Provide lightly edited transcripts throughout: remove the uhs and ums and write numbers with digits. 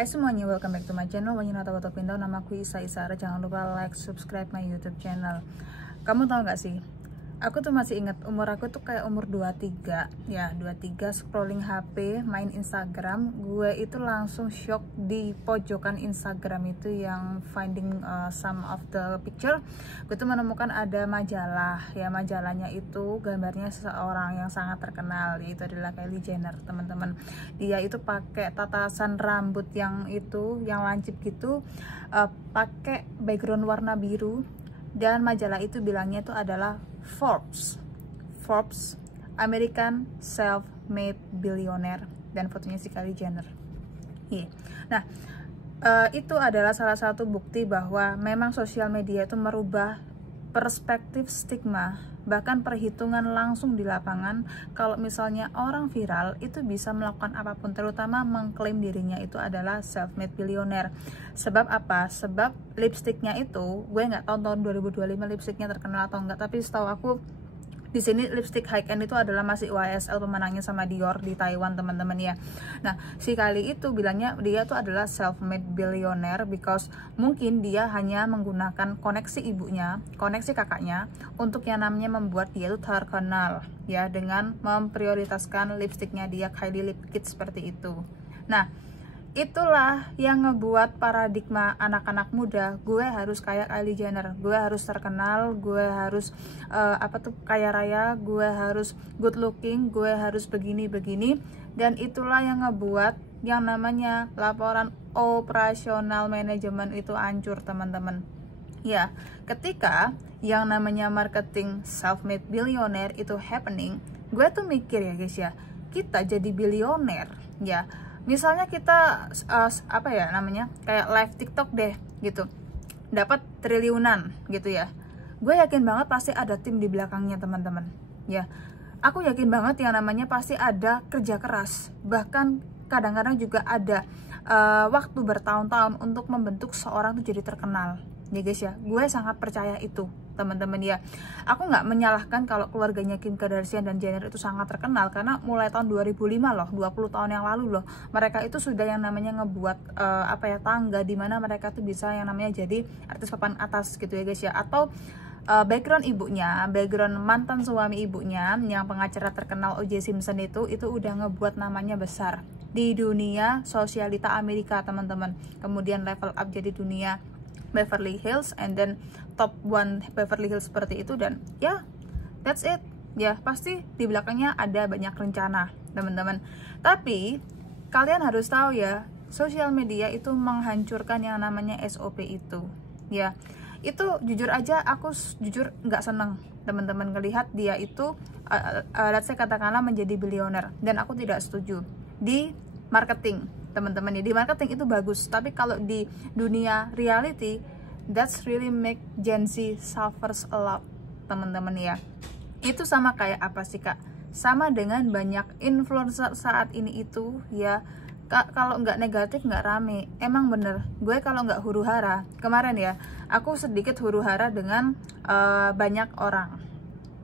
Hai semuanya, welcome back to my channel Wanyinata Watopindo. Namaku Isa Isara. Jangan lupa like, subscribe my YouTube channel. Kamu tahu gak sih? Aku tuh masih ingat umur aku tuh kayak umur 23. Ya, 23 scrolling HP, main Instagram. Gue itu langsung shock di pojokan Instagram itu yang finding some of the picture. Gue tuh menemukan ada majalah. Ya, majalahnya itu gambarnya seseorang yang sangat terkenal, yaitu adalah Kylie Jenner, teman-teman. Dia itu pakai tatasan rambut yang lancip gitu, pakai background warna biru, dan majalah itu bilangnya itu adalah Forbes American Self-Made Billionaire, dan fotonya si Kylie Jenner. Nah, itu adalah salah satu bukti bahwa memang sosial media itu merubah perspektif stigma, bahkan perhitungan langsung di lapangan. Kalau misalnya orang viral itu bisa melakukan apapun, terutama mengklaim dirinya itu adalah self-made billionaire. Sebab apa? Sebab lipstiknya itu, gue nggak tahu tahun 2025 lipstiknya terkenal atau enggak, tapi setahu aku di sini lipstick high end itu adalah masih YSL, pemenangnya sama Dior di Taiwan, teman-teman ya. Nah, si Kylie itu bilangnya dia tuh adalah self-made billionaire because mungkin dia hanya menggunakan koneksi ibunya, koneksi kakaknya untuk yang namanya membuat dia tuh terkenal ya, dengan memprioritaskan lipstiknya dia Kylie Lip Kit seperti itu. Nah, itulah yang ngebuat paradigma anak-anak muda, gue harus kayak Kylie Jenner, gue harus terkenal, gue harus kaya raya, gue harus good looking, gue harus begini-begini. Dan itulah yang ngebuat yang namanya laporan operasional manajemen itu hancur, teman-teman. Ya, ketika yang namanya marketing self-made billionaire itu happening, gue tuh mikir ya guys ya, kita jadi bilioner ya, misalnya kita kayak live TikTok deh gitu, dapat triliunan gitu ya, gue yakin banget pasti ada tim di belakangnya, teman-teman ya. Aku yakin banget yang namanya pasti ada kerja keras, bahkan kadang-kadang juga ada waktu bertahun-tahun untuk membentuk seorang tuh jadi terkenal ya guys ya. Gue sangat percaya itu, teman-teman ya. Aku nggak menyalahkan kalau keluarganya Kim Kardashian dan Jenner itu sangat terkenal, karena mulai tahun 2005 loh, 20 tahun yang lalu loh, mereka itu sudah yang namanya ngebuat tangga di mana mereka tuh bisa yang namanya jadi artis papan atas gitu ya guys ya. Atau background ibunya, background mantan suami ibunya yang pengacara terkenal O.J. Simpson itu udah ngebuat namanya besar di dunia sosialita Amerika, teman-teman. Kemudian level up jadi dunia Beverly Hills, and then top one Beverly Hills seperti itu. Dan ya, that's it ya, pasti di belakangnya ada banyak rencana, teman-teman. Tapi kalian harus tahu ya, sosial media itu menghancurkan yang namanya SOP itu ya. Itu jujur aja, aku jujur nggak seneng, teman-teman, ngelihat dia itu let's say katakanlah menjadi bilioner, dan aku tidak setuju. Di marketing, teman-teman ya, di marketing itu bagus, tapi kalau di dunia reality, that's really make Gen Z suffers a lot, teman-teman ya. Itu sama kayak apa sih kak? Sama dengan banyak influencer saat ini itu ya, kalau nggak negatif nggak rame. Emang bener, gue kalau nggak huru hara, kemarin ya aku sedikit huru hara dengan banyak orang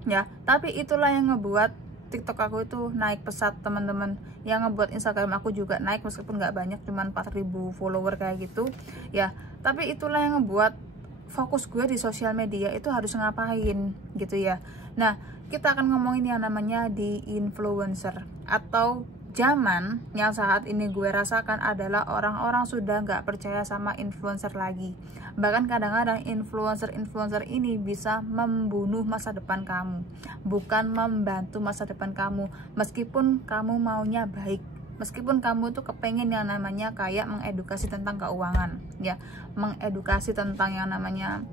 ya, tapi itulah yang ngebuat TikTok aku itu naik pesat, teman-teman, yang ngebuat Instagram aku juga naik meskipun nggak banyak, cuman 4.000 follower kayak gitu ya. Tapi itulah yang ngebuat fokus gue di sosial media itu harus ngapain gitu ya. Nah, kita akan ngomongin yang namanya di influencer, atau zaman yang saat ini gue rasakan adalah orang-orang sudah nggak percaya sama influencer lagi. Bahkan kadang-kadang influencer ini bisa membunuh masa depan kamu, bukan membantu masa depan kamu. Meskipun kamu maunya baik, meskipun kamu tuh kepengen yang namanya kayak mengedukasi tentang keuangan ya, mengedukasi tentang yang namanya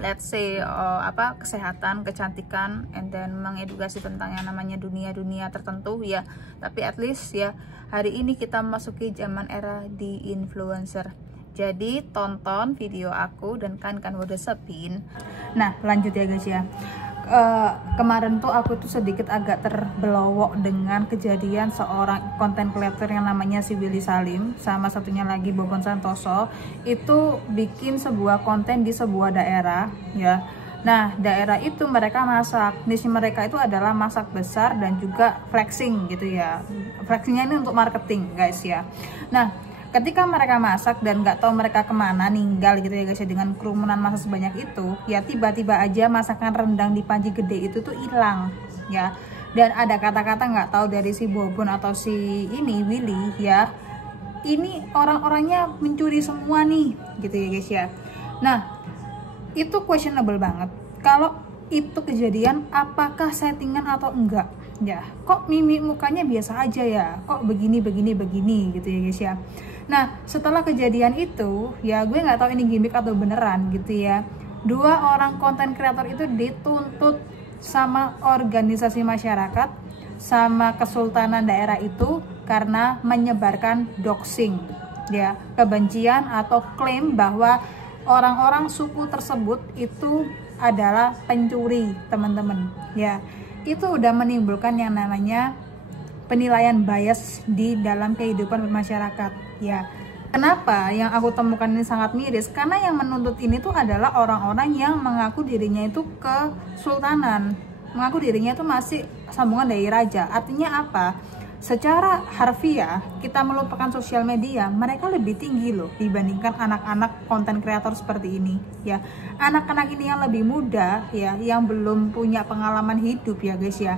let's say kesehatan, kecantikan, and then mengedukasi tentang yang namanya dunia-dunia tertentu ya. Tapi at least ya, hari ini kita memasuki zaman era di influencer. Jadi tonton video aku dan kan udah sepin. Nah, lanjut ya guys ya. Kemarin tuh aku tuh sedikit agak terbelowok dengan kejadian seorang konten creator yang namanya si Willy Salim, sama satunya lagi Bobon Santoso, itu bikin sebuah konten di sebuah daerah ya. Nah, daerah itu mereka masak, niche mereka itu adalah masak besar dan juga flexing gitu ya. Flexingnya ini untuk marketing guys ya. Nah, ketika mereka masak dan nggak tahu mereka kemana ninggal gitu ya guys ya, dengan kerumunan massa sebanyak itu ya, tiba-tiba aja masakan rendang di panci gede itu tuh hilang ya. Dan ada kata-kata nggak tahu dari si Bobon atau si ini Willy ya, ini orang-orangnya mencuri semua nih gitu ya guys ya. Nah itu questionable banget kalau itu kejadian, apakah settingan atau enggak ya. Kok mimik mukanya biasa aja ya, kok begini gitu ya guys ya. Nah setelah kejadian itu ya, gue nggak tahu ini gimmick atau beneran gitu ya, 2 orang konten kreator itu dituntut sama organisasi masyarakat sama kesultanan daerah itu karena menyebarkan doxing ya, kebencian atau klaim bahwa orang-orang suku tersebut itu adalah pencuri teman-teman ya. Itu udah menimbulkan yang namanya penilaian bias di dalam kehidupan bermasyarakat ya. Kenapa yang aku temukan ini sangat miris? Karena yang menuntut ini tuh adalah orang-orang yang mengaku dirinya itu kesultanan, mengaku dirinya itu masih sambungan dari raja. Artinya apa? Secara harfiah kita melupakan sosial media, mereka lebih tinggi loh dibandingkan anak-anak konten kreator seperti ini ya. Anak-anak ini yang lebih muda ya, yang belum punya pengalaman hidup ya guys ya.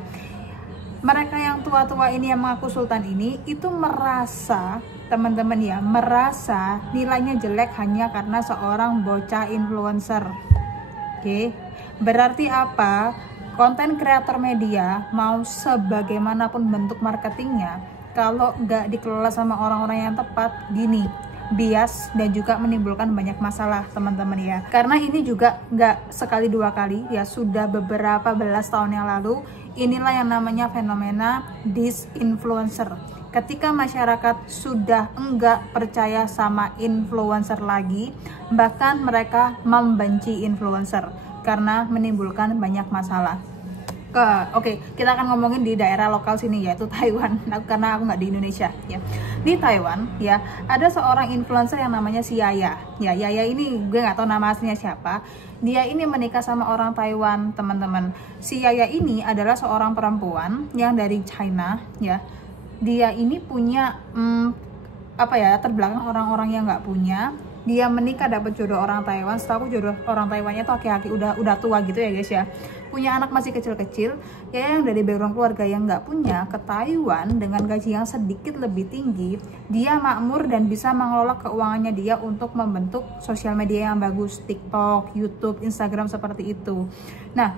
Mereka yang tua-tua ini yang mengaku sultan ini itu merasa, teman-teman ya, merasa nilainya jelek hanya karena seorang bocah influencer. Oke, berarti apa? Konten kreator media mau sebagaimanapun bentuk marketingnya, kalau nggak dikelola sama orang-orang yang tepat, gini, bias dan juga menimbulkan banyak masalah teman-teman ya. Karena ini juga nggak sekali 2 kali ya, sudah beberapa belas tahun yang lalu. Inilah yang namanya fenomena disinfluencer. Ketika masyarakat sudah enggak percaya sama influencer lagi, bahkan mereka membenci influencer karena menimbulkan banyak masalah. Oke, kita akan ngomongin di daerah lokal sini yaitu Taiwan, karena aku nggak di Indonesia ya. Di Taiwan ya, ada seorang influencer yang namanya si Yaya ya. Yaya ini gue nggak tahu nama aslinya siapa. Dia ini menikah sama orang Taiwan teman-teman. Si Yaya ini adalah seorang perempuan yang dari China ya. Dia ini punya terbelakang orang-orang yang nggak punya. Dia menikah dapat jodoh orang Taiwan. Setahu aku jodoh orang Taiwannya tuh laki-laki udah tua gitu ya guys ya. Punya anak masih kecil-kecil ya, yang dari background keluarga yang nggak punya, ke Taiwan dengan gaji yang sedikit lebih tinggi. Dia makmur dan bisa mengelola keuangannya dia untuk membentuk sosial media yang bagus, TikTok, YouTube, Instagram seperti itu. Nah,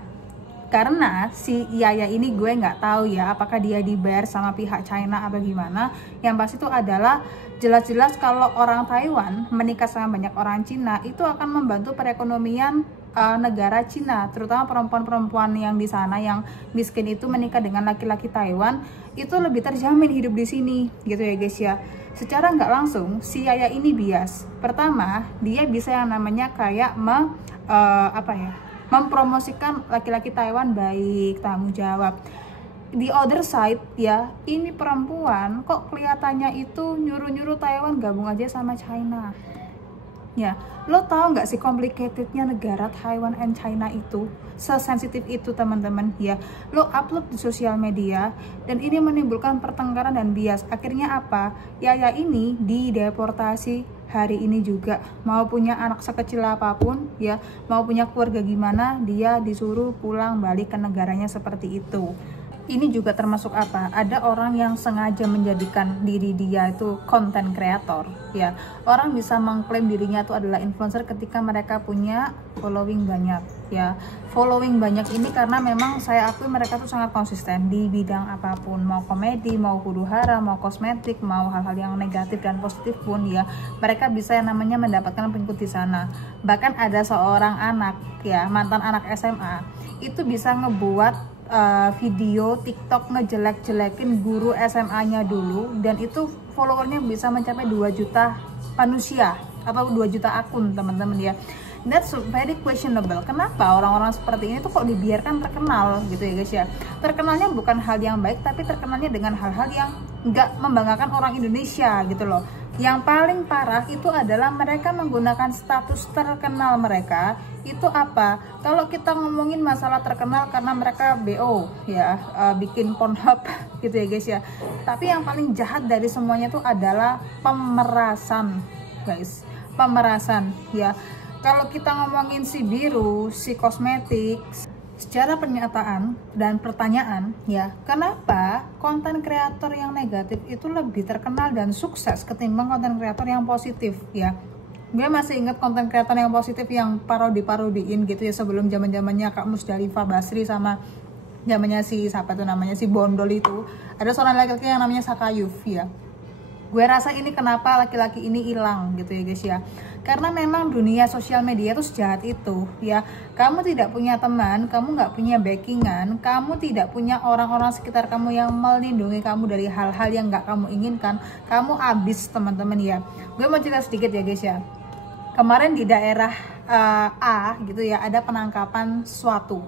karena si Yaya ini gue nggak tahu ya apakah dia dibayar sama pihak China atau gimana. Yang pasti itu adalah jelas-jelas kalau orang Taiwan menikah sama banyak orang Cina itu akan membantu perekonomian negara Cina, terutama perempuan-perempuan yang di sana yang miskin itu menikah dengan laki-laki Taiwan itu lebih terjamin hidup di sini gitu ya guys ya. Secara nggak langsung si Yaya ini bias. Pertama, dia bisa yang namanya kayak mempromosikan laki-laki Taiwan baik, tanggung jawab. Di other side ya, ini perempuan kok kelihatannya itu nyuruh-nyuruh Taiwan gabung aja sama China. Ya, lo tahu nggak sih complicatednya negara Taiwan and China itu, sesensitif itu teman-teman ya. Lo upload di sosial media dan ini menimbulkan pertengkaran dan bias. Akhirnya apa? Yaya ini dideportasi hari ini juga. Mau punya anak sekecil apapun ya, mau punya keluarga gimana, dia disuruh pulang balik ke negaranya seperti itu. Ini juga termasuk apa? Ada orang yang sengaja menjadikan diri dia itu konten kreator ya. Orang bisa mengklaim dirinya itu adalah influencer ketika mereka punya following banyak ya. Following banyak ini karena memang saya akui mereka tuh sangat konsisten di bidang apapun, mau komedi, mau huru-hara, mau kosmetik, mau hal-hal yang negatif dan positif pun ya, mereka bisa yang namanya mendapatkan pengikut di sana. Bahkan ada seorang anak ya, mantan anak SMA itu bisa ngebuat video TikTok ngejelek-jelekin guru SMA-nya dulu, dan itu followernya bisa mencapai 2 juta manusia atau 2 juta akun teman-teman ya. That's very questionable. Kenapa orang-orang seperti ini tuh kok dibiarkan terkenal gitu ya guys ya. Terkenalnya bukan hal yang baik, tapi terkenalnya dengan hal-hal yang nggak membanggakan orang Indonesia gitu loh. Yang paling parah itu adalah mereka menggunakan status terkenal mereka. Itu apa? Kalau kita ngomongin masalah terkenal karena mereka BO ya, bikin Pornhub gitu ya guys ya. Tapi yang paling jahat dari semuanya itu adalah pemerasan guys, pemerasan ya. Kalau kita ngomongin si biru, si kosmetik, secara pernyataan dan pertanyaan ya, kenapa konten kreator yang negatif itu lebih terkenal dan sukses ketimbang konten kreator yang positif ya. Gue masih inget konten kreator yang positif yang parodiin gitu ya, sebelum zamannya Kak Musdalifah Basri sama zamannya si siapa tuh namanya, si Bondol itu. Ada seorang laki-laki yang namanya Sakayuf ya. Gue rasa ini kenapa laki-laki ini hilang gitu ya guys ya, karena memang dunia sosial media itu sejahat itu ya. Kamu tidak punya teman, kamu nggak punya backingan, kamu tidak punya orang-orang sekitar kamu yang melindungi kamu dari hal-hal yang nggak kamu inginkan, kamu habis teman-teman ya. Gue mau cerita sedikit ya guys ya. Kemarin di daerah A gitu ya, ada penangkapan suatu.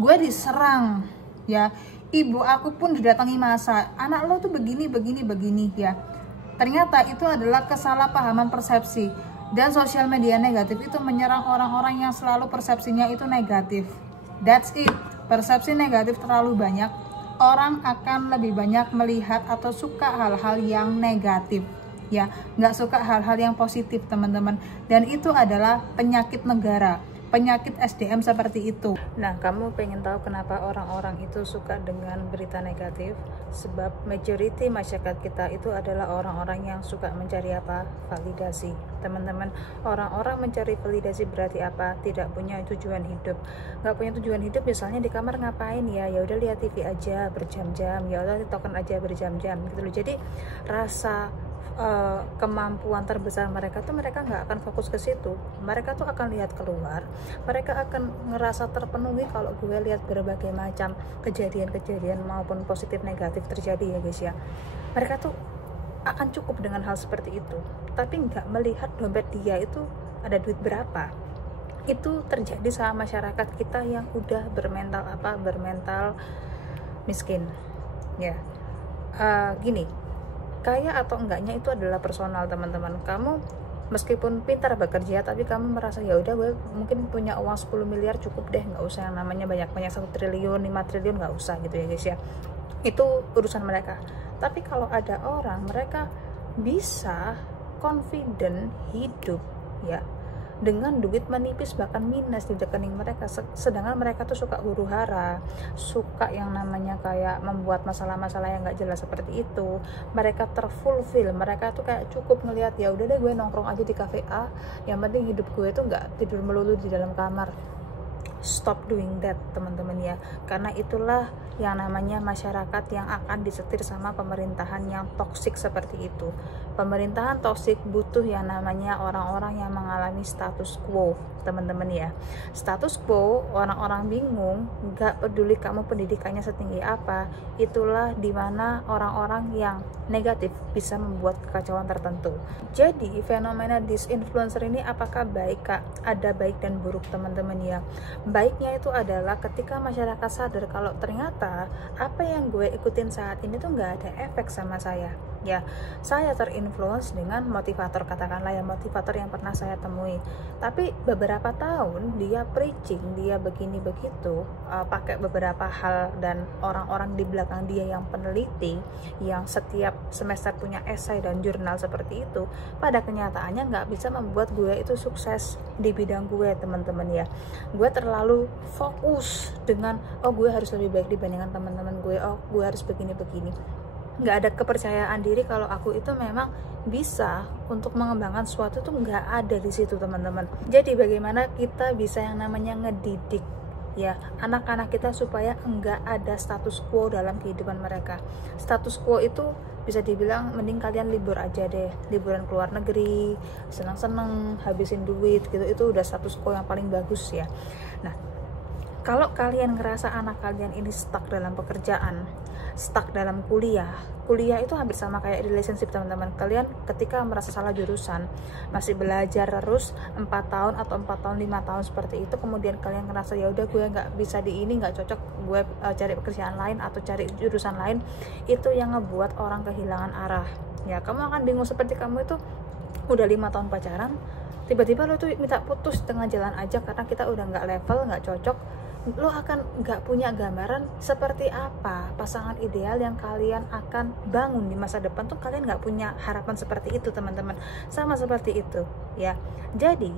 Gue diserang ya, ibu aku pun didatangi masa, anak lo tuh begini ya. Ternyata itu adalah kesalahpahaman persepsi, dan sosial media negatif itu menyerang orang-orang yang selalu persepsinya itu negatif. That's it. Persepsi negatif terlalu banyak, orang akan lebih banyak melihat atau suka hal-hal yang negatif ya, nggak suka hal-hal yang positif teman-teman. Dan itu adalah penyakit negara, penyakit SDM seperti itu. Nah, kamu pengen tahu kenapa orang-orang itu suka dengan berita negatif? Sebab majority masyarakat kita itu adalah orang-orang yang suka mencari apa? Validasi. Teman-teman, orang-orang mencari validasi berarti apa? Tidak punya tujuan hidup. Nggak punya tujuan hidup, misalnya di kamar ngapain ya? Ya udah lihat TV aja berjam-jam, ya udah TikTokan aja berjam-jam gitu loh. Jadi rasa kemampuan terbesar mereka tuh, mereka nggak akan fokus ke situ. Mereka tuh akan lihat keluar, mereka akan ngerasa terpenuhi kalau gue lihat berbagai macam kejadian-kejadian maupun positif negatif terjadi ya guys ya. Mereka tuh akan cukup dengan hal seperti itu, tapi nggak melihat dompet dia itu ada duit berapa. Itu terjadi sama masyarakat kita yang udah bermental miskin ya. Gini, kaya atau enggaknya itu adalah personal teman-teman. Kamu meskipun pintar bekerja, tapi kamu merasa ya udah gue mungkin punya uang 10 miliar cukup deh, nggak usah yang namanya banyak-banyak 1 triliun 5 triliun, nggak usah gitu ya guys ya. Itu urusan mereka. Tapi kalau ada orang, mereka bisa confident hidup ya dengan duit menipis bahkan minus di rekening mereka, sedangkan mereka tuh suka huru-hara, suka yang namanya kayak membuat masalah-masalah yang nggak jelas seperti itu. Mereka terfulfill, mereka tuh kayak cukup ngelihat ya udah deh gue nongkrong aja di cafe A, yang penting hidup gue tuh nggak tidur melulu di dalam kamar. Stop doing that teman-teman ya, karena itulah yang namanya masyarakat yang akan disetir sama pemerintahan yang toksik seperti itu. Pemerintahan toksik butuh yang namanya orang-orang yang mengalami status quo teman-teman ya. Status quo, orang-orang bingung, nggak peduli kamu pendidikannya setinggi apa, itulah dimana orang-orang yang negatif bisa membuat kekacauan tertentu. Jadi fenomena disinfluencer ini apakah baik Kak? Ada baik dan buruk teman-teman ya. Baiknya itu adalah ketika masyarakat sadar kalau ternyata apa yang gue ikutin saat ini tuh nggak ada efek sama saya ya. Saya terinfluence dengan motivator, katakanlah ya, motivator yang pernah saya temui, tapi beberapa tahun dia preaching, dia begini begitu, pakai beberapa hal, dan orang-orang di belakang dia yang peneliti, yang setiap semester punya esai dan jurnal seperti itu, pada kenyataannya nggak bisa membuat gue itu sukses di bidang gue teman-teman ya. Gue terlalu fokus dengan oh gue harus lebih baik dibandingkan teman-teman gue, oh gue harus begini-begini. Nggak ada kepercayaan diri kalau aku itu memang bisa untuk mengembangkan sesuatu tuh nggak ada di situ teman-teman. Jadi bagaimana kita bisa yang namanya ngedidik ya anak-anak kita supaya enggak ada status quo dalam kehidupan mereka. Status quo itu bisa dibilang mending kalian libur aja deh, liburan ke luar negeri, senang-senang, habisin duit gitu, itu udah status quo yang paling bagus ya. Nah, kalau kalian ngerasa anak kalian ini stuck dalam pekerjaan, stuck dalam kuliah itu hampir sama kayak relationship teman-teman. Kalian ketika merasa salah jurusan, masih belajar terus 4 tahun atau 4 tahun 5 tahun seperti itu, kemudian kalian ngerasa ya udah gue nggak bisa di ini, nggak cocok, gue cari pekerjaan lain atau cari jurusan lain, itu yang ngebuat orang kehilangan arah. Ya, kamu akan bingung seperti kamu itu udah 5 tahun pacaran, tiba-tiba lo tuh minta putus tengah jalan aja karena kita udah nggak level, nggak cocok. Lo akan nggak punya gambaran seperti apa pasangan ideal yang kalian akan bangun di masa depan tuh. Kalian nggak punya harapan seperti itu teman-teman, sama seperti itu ya. Jadi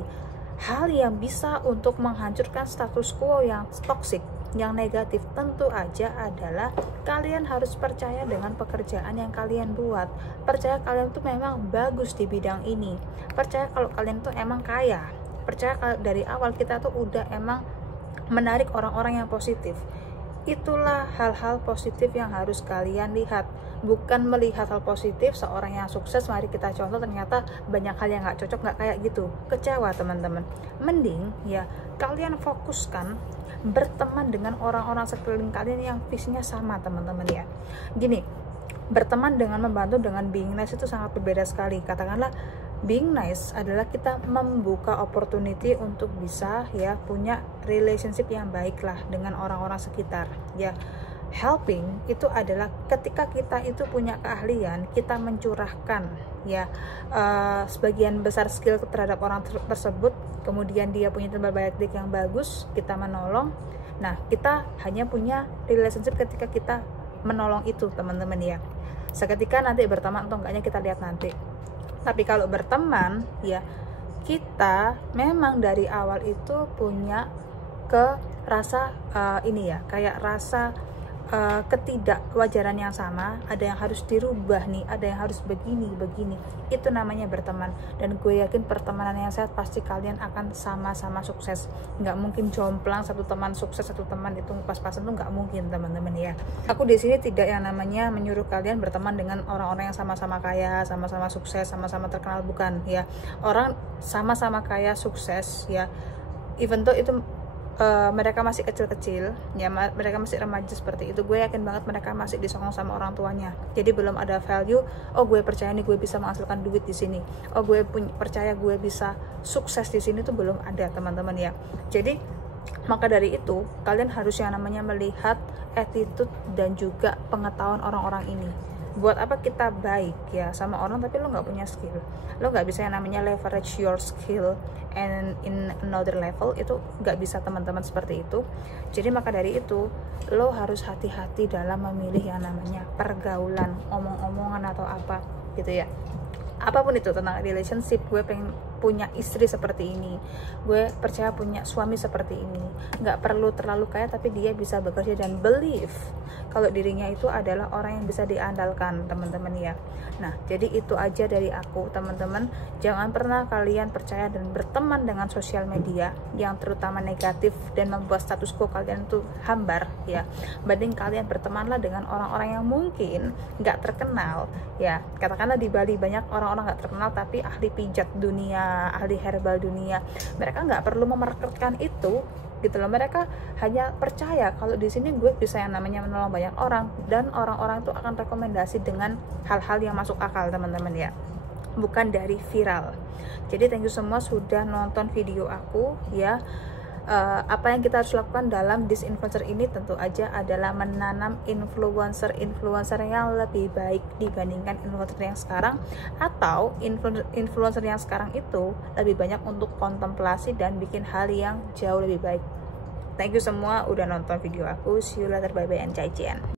hal yang bisa untuk menghancurkan status quo yang toksik, yang negatif, tentu aja adalah kalian harus percaya dengan pekerjaan yang kalian buat. Percaya kalian tuh memang bagus di bidang ini, percaya kalau kalian tuh emang kaya, percaya kalau dari awal kita tuh udah emang menarik orang-orang yang positif. Itulah hal-hal positif yang harus kalian lihat, bukan melihat hal positif seorang yang sukses, mari kita contoh, ternyata banyak hal yang nggak cocok, nggak kayak gitu, kecewa teman-teman. Mending ya kalian fokuskan berteman dengan orang-orang sekeliling kalian yang visinya sama teman-teman ya. Gini, berteman dengan membantu dengan being nice itu sangat berbeda sekali. Katakanlah being nice adalah kita membuka opportunity untuk bisa ya punya relationship yang baik lah dengan orang-orang sekitar ya. Helping itu adalah ketika kita itu punya keahlian, kita mencurahkan ya sebagian besar skill terhadap orang tersebut, kemudian dia punya timbal balik yang bagus, kita menolong. Nah, kita hanya punya relationship ketika kita menolong itu teman-teman ya. Seketika nanti berteman atau enggaknya kita lihat nanti. Tapi kalau berteman ya, kita memang dari awal itu punya rasa ini ya, kayak rasa ketidakwajaran yang sama, ada yang harus dirubah nih, ada yang harus begini. Itu namanya berteman. Dan gue yakin pertemanan yang sehat pasti kalian akan sama-sama sukses. Nggak mungkin jomplang, satu teman sukses, satu teman itu pas-pasan, tuh nggak mungkin teman-teman ya. Aku di sini tidak yang namanya menyuruh kalian berteman dengan orang-orang yang sama-sama kaya, sama-sama sukses, sama-sama terkenal, bukan ya. Orang sama-sama kaya, sukses ya, even though itu mereka masih kecil-kecil ya, mereka masih remaja seperti itu, gue yakin banget mereka masih disokong sama orang tuanya. Jadi belum ada value, oh gue percaya nih gue bisa menghasilkan duit di sini, oh gue percaya gue bisa sukses di sini, tuh belum ada teman-teman ya. Jadi maka dari itu kalian harus yang namanya melihat attitude dan juga pengetahuan orang-orang ini. Buat apa kita baik ya sama orang tapi lo nggak punya skill, lo nggak bisa yang namanya leverage your skill and in another level, itu nggak bisa teman-teman seperti itu. Jadi maka dari itu lo harus hati-hati dalam memilih yang namanya pergaulan, omong-omongan atau apa gitu ya. Apapun itu tentang relationship, gue pengen punya istri seperti ini, gue percaya punya suami seperti ini. Nggak perlu terlalu kaya tapi dia bisa bekerja dan believe kalau dirinya itu adalah orang yang bisa diandalkan teman-teman ya. Nah, jadi itu aja dari aku teman-teman. Jangan pernah kalian percaya dan berteman dengan sosial media yang terutama negatif dan membuat status quo kalian tuh hambar ya. Banding kalian bertemanlah dengan orang-orang yang mungkin nggak terkenal ya. Katakanlah di Bali banyak orang-orang nggak terkenal tapi ahli pijat dunia, ahli herbal dunia. Mereka nggak perlu memarketkan itu gitu loh. Mereka hanya percaya kalau di sini gue bisa yang namanya menolong banyak orang, dan orang-orang itu akan rekomendasi dengan hal-hal yang masuk akal teman-teman ya, bukan dari viral. Jadi thank you semua sudah nonton video aku ya. Apa yang kita harus lakukan dalam disinfluencer ini tentu aja adalah menanam influencer yang lebih baik dibandingkan influencer yang sekarang, atau influencer yang sekarang itu lebih banyak untuk kontemplasi dan bikin hal yang jauh lebih baik. Thank you semua udah nonton video aku. See you later, bye bye and cai cian.